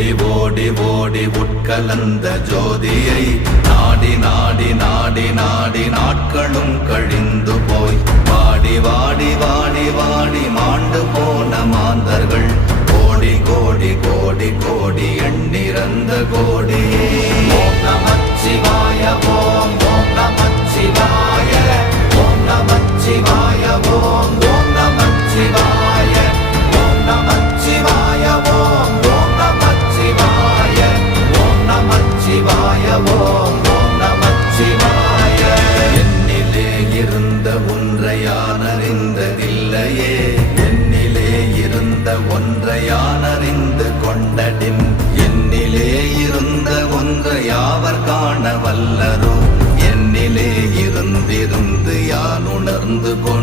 ஓடி ஓடி உட்கலந்த ஜோதியை நாடி நாடி நாடி நாடி நாட்களும் கழிந்து போய் வாடி வாடி வாடி வாடி மாண்டு போன மாந்தர்கள் கோடி கோடி கோடி கோடி எண்ணிறந்த கோடி. ஓம் நமச்சிவாய ஓம் ஓம் நமச்சிவாய ஓம் நமச்சிவாய ஓம் ஓம் நமச்சிவாய ஓம் நமச்சிவாய ஓம் ஓம் நமச்சிவாய ஓம் நமச்சிவாய ஓம் ஓம் நமச்சிவாய. என்னிலே இருந்த ஒன்றை யான் அறிந்ததில்லையே, என்னிலே இருந்த ஒன்றை யான் அறிந்து கொண்டடின், என்னிலே இருந்த ஒன்றை யாவர் காண வல்லரோ, என்னிலே இருந்திருந்து யான் உணர்ந்து கொண்டேன்.